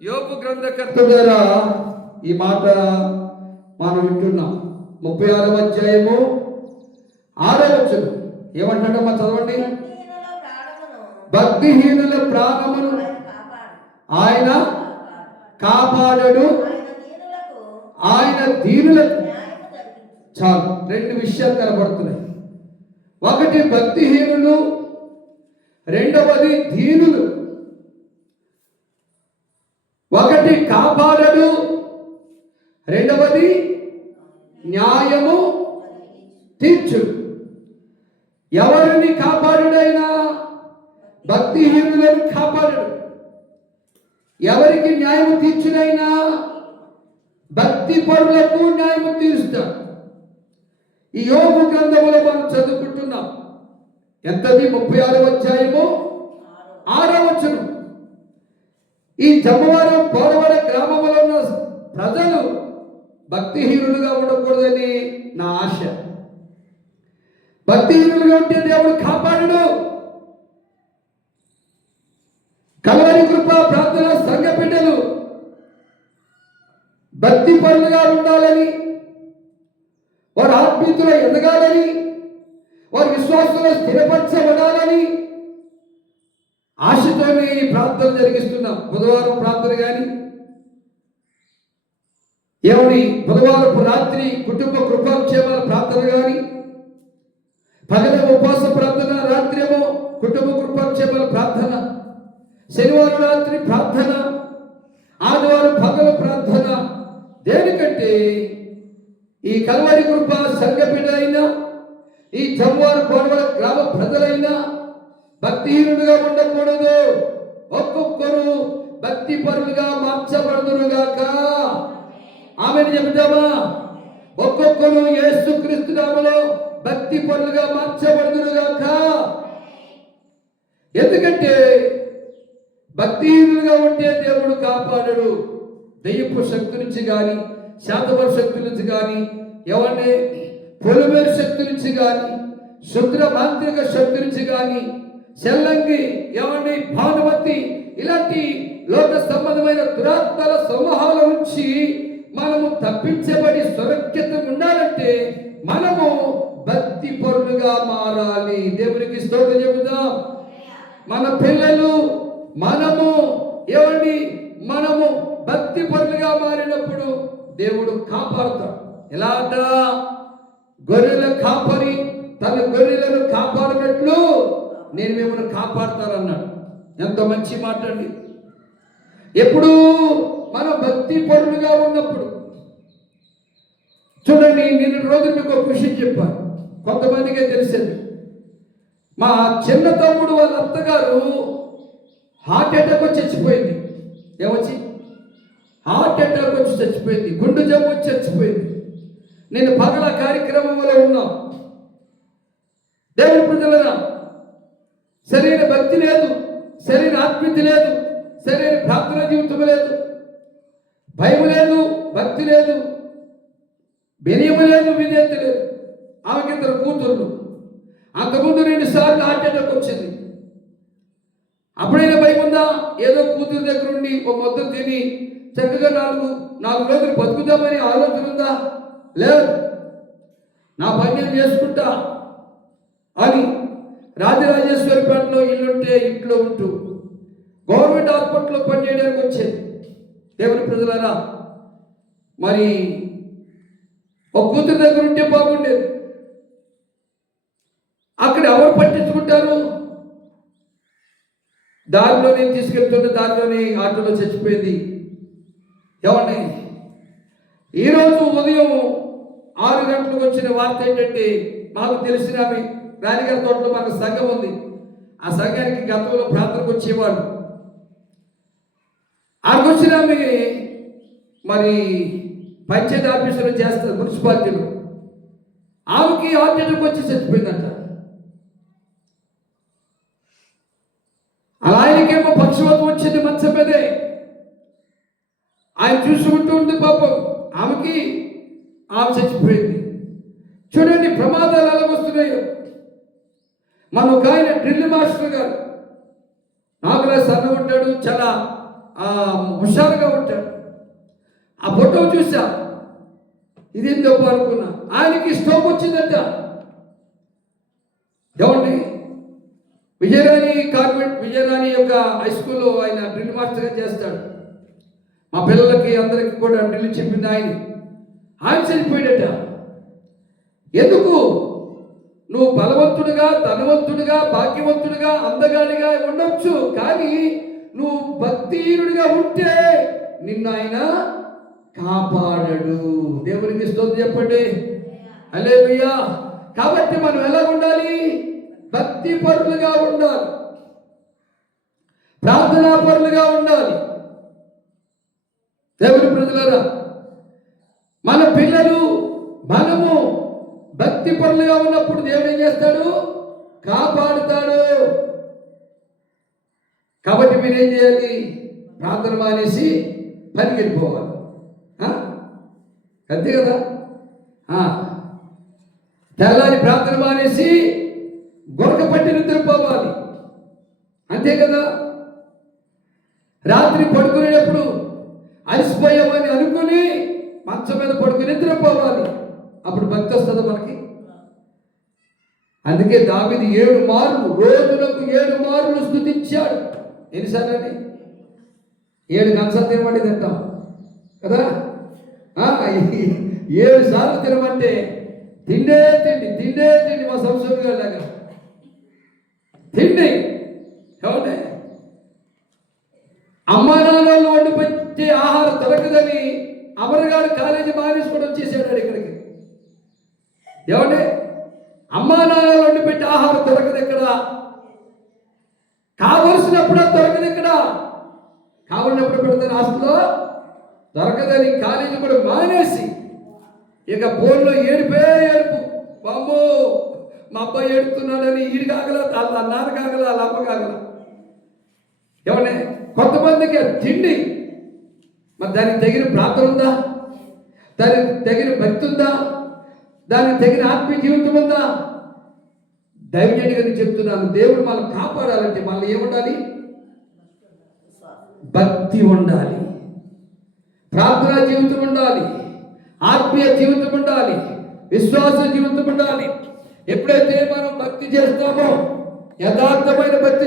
యోబు గ్రంథకర్త ద్వారా ఈ మాట మనం వింటున్నాం. 36వ అధ్యాయము 6వ వచనం ఏమంటాడమ్మా, చదవండి. భక్తిహీనుల ప్రాణమును ఆయన కాపాడడు, ఆయన దీనులకు. చాలు, రెండు విషయాలు కనబడుతున్నాయి. ఒకటి భక్తిహీనులు, రెండవది దీనులు. ఒకటి కాపాడడు, రెండవది న్యాయము తీర్చు. ఎవరిని కాపాడుడైనా భక్తిహీనులను కాపాడడు. ఎవరికి న్యాయము తీర్చుడైనా భక్తి పరులకు న్యాయము తీరుస్తాడు. ఈ యోబు గ్రంథములో మనం చదువుకుంటున్నాం. ఎంతది? 36వ అధ్యాయము 6వ వచనం. ఈ జమ్మవారం పోలవర గ్రామంలో ఉన్న ప్రజలు భక్తిహీనులుగా ఉండకూడదని నా ఆశ. భక్తిహీనులుగా ఉంటే దేవుడు కాపాడడు. కల్వరి కృప ప్రార్థన సంఘ బిడ్డలు భక్తి పరులుగా ఉండాలని, వారు ఆత్మీయులు ఎదగాలని, వారి విశ్వాసంలో స్థిరపరచబడాలని ఆశతోనే ఈ ప్రార్థన జరిగిస్తున్నాం. బుధవారం ప్రార్థన కానీ, బుధవారపు రాత్రి కుటుంబ కృపాక్షేమాల ప్రార్థన కానీ, పగల ఉపవాస ప్రార్థన, రాత్రి ఏమో కుటుంబ కృపాక్షేమాల ప్రార్థన, శనివారం రాత్రి ప్రార్థన, ఆదివారం పగల ప్రార్థన. దేనికంటే ఈ కల్వరి కృప సంఘ బిడ్డలైనా, ఈ జమ్మవారు పోలవర గ్రామ ప్రజలైనా భక్తిహీనులుగా ఉండకూడదు. ఒక్కొక్కరు భక్తి పరులుగా మార్చబడుదురుగాక. ఆమెను చెబుతామా? ఒక్కొక్కరు యేసుక్రీస్తు నామములో భక్తి పరులుగా మార్చబడుదురుగాక. ఎందుకంటే భక్తిహీనులుగా ఉంటే దేవుడు కాపాడడు. దయ్యపు శక్తి నుంచి కానీ, శాతవర శక్తి నుంచి కానీ, ఎవరిని పొలిమేరు శక్తి నుంచి కానీ, శుద్ర మాంత్రిక శక్తి నుంచి కానీ, శల్లంగి, ఎవరిని భానుమతి, ఇలాంటి లోక సంబంధమైన దురాత్మల సమూహాల నుంచి మనము తప్పించబడి సురక్షిత ఉండాలంటే మనము భక్తి పరులుగా మారాలి. దేవునికి స్తోత్రం చెబుదాం. మన పిల్లలు, మనము భక్తి పరులుగా మారినప్పుడు దేవుడు కాపాడుతాడు. ఎలా అంట? గొర్రెల కాపరి తన గొర్రెలను కాపాడినట్లు నేను మిమ్మల్ని కాపాడుతానన్నాడు. ఎంత మంచి మాట అండి. ఎప్పుడు మనం భక్తి పరులుగా ఉన్నప్పుడు చూడండి. నేను రోజు మీకు ఒక విషయం చెప్పాను, కొంతమందికే తెలిసింది. మా చిన్న తమ్ముడు వాళ్ళ అత్తగారు హార్ట్ అటాక్ వచ్చి చచ్చిపోయింది. ఏమొచ్చి? హార్ట్ అటాక్ వచ్చి చచ్చిపోయింది. గుండె జబ్బు వచ్చి చచ్చిపోయింది. నేను పగల కార్యక్రమంలో ఉన్నా. దేవుని ప్రజలరా, సరైన భక్తి లేదు, సరైన ఆత్మీయత లేదు, సరైన ప్రార్థన జీవితం లేదు, భయం లేదు, భక్తి లేదు, వినయము లేదు, విధేయత లేదు. ఆమెకి 2 కూతుర్లు. అంతకుముందు 2 సార్లు హార్ట్ అటాక్ వచ్చింది. అప్పుడైనా భయం ఉందా? ఏదో కూతురు దగ్గర ఉండి ఒక మొత్తం తిని చక్కగా 4 రోజులు బతుకుదామని ఆలోచన ఉందా? లేదు. నా పని నేను చేసుకుంటా అని రాజరాజేశ్వరిపేటలో ఇల్లుంటే ఇంట్లో ఉంటూ గవర్నమెంట్ హాస్పిటల్లో పనిచేయడానికి వచ్చేది. దేవుని ప్రజలారా, మరి ఒక కూతురు దగ్గర ఉంటే బాగుండేది. అక్కడ ఎవరు పట్టించుకుంటారు? దారిలోనే తీసుకెళ్తుంటే దారిలోనే ఆటోలో చచ్చిపోయింది. ఏమండి, ఈరోజు ఉదయం 6 గంటలకు వచ్చిన వార్త ఏంటంటే, మాకు తెలిసిన రాణిగారి తోటలో మనకు సంఘం ఉంది. ఆ సంఘానికి గతంలో ప్రాంతానికి వచ్చేవాళ్ళు. ఆడికి వచ్చిన మరి పంచాయతీ ఆఫీసులో చేస్తారు మున్సిపాలిటీలో. ఆమెకి హార్ట్ అటాక్ వచ్చి చచ్చిపోయిందంట. అలా ఆయనకేమో పక్షవాతం వచ్చింది మంచం మీదే. ఆయన చూసుకుంటూ ఉంది పాపం. ఆమె చచ్చిపోయింది. చూడండి ప్రమాదాలు ఎలా వస్తున్నాయో. మన ఒక ఆయన డ్రిల్ మాస్టర్ గారు నాకులా సన్న ఉంటాడు, చాలా హుషారుగా ఉంటాడు. ఆ ఫోటో చూసా, ఇదేం తప్పు అనుకున్నా. ఆయనకి స్ట్రోక్ వచ్చిందంట. ఏమండి, విజయరాణి యొక్క హై స్కూల్లో ఆయన డ్రిల్ మాస్టర్గా చేస్తాడు. మా పిల్లలకి అందరికి కూడా డ్రిల్ చెప్పింది ఆయన చనిపోయాడట. ఎందుకు? నువ్వు బలవంతుడిగా, ధనవంతుడిగా, భాగ్యవంతుడిగా, అందగాడిగా ఉండొచ్చు, కానీ నువ్వు భక్తిహీనుడిగా ఉంటే నిన్ను ఆయన కాపాడడు. దేవునికి స్తోత్రం చెప్పండి. హల్లెలూయా. కాబట్టి మనం ఎలా ఉండాలి? భక్తి పరులుగా ఉండాలి, ప్రార్థనా పరులుగా ఉండాలి. దేవుని ప్రజలారా, మన పిల్లలు, మనము భక్తి పరులుగా ఉన్నప్పుడు దేవుడు ఏం చేస్తాడు? కాపాడుతాడు. కాబట్టి మీరేం చేయాలి? ప్రార్థన మానేసి పనికి వెళ్ళిపోవాలి. అంతే కదా? తెల్లారి ప్రార్థన మానేసి గొరక పట్టి నిద్రపోవాలి. అంతే కదా? రాత్రి పడుకునేటప్పుడు అలసిపోయామని అనుకుని మంచం మీద పడుకుని నిద్రపోవాలి. అప్పుడు భక్తి వస్తుంది మనకి. అందుకే దావీదు 7 మార్లు, రోజులకు 7 మార్లు స్తుతించాడు. ఎన్నిసార్లు అండి? 7 కంచాలు తినమంటే తింటాం కదా. 7 సార్లు తినమంటే తిండే తిండి మా సంవత్సరం లాగా తిండి. ఏమంటే అమ్మా నాన్నలు వండి పెట్టే ఆహారం దొరకదని అమరగాడు కాలేజీ మానేసుకోవడం చేశాడు ఇక్కడికి. ఏమంటే అమ్మా నాన్నలు వండి పెట్టే ఆహారం దొరకదు ఇక్కడ, కావలసినప్పుడు దొరకదు ఇక్కడ, కావాలన్నప్పుడు పెడతారు హాస్టల్లో, దొరకదని కాలేజీ కూడా మానేసి ఇక ఫోన్లో ఏడుపే ఏడుపు. బాబు మా అబ్బాయి ఏడుతున్నాడని ఈడు కాగల, వాళ్ళ నాన్న కాగల, వాళ్ళ అమ్మ కాగల. ఏమన్నా కొంతమందికి తిండి, మరి దానికి తగిన ప్రార్థన ఉందా? దానికి తగిన భక్తి ఉందా? దానికి తగిన ఆత్మీయ జీవితం ఉందా? దైవజనుడిగా నేను చెప్తున్నాను, దేవుడు మనం కాపాడాలంటే మనల్ని ఏముండాలి? భక్తి ఉండాలి, ప్రార్థనా జీవితం ఉండాలి, ఆత్మీయ జీవితం ఉండాలి, విశ్వాస జీవితం ఉండాలి. ఎప్పుడైతే మనం భక్తి చేస్తామో, యథార్థమైన భక్తి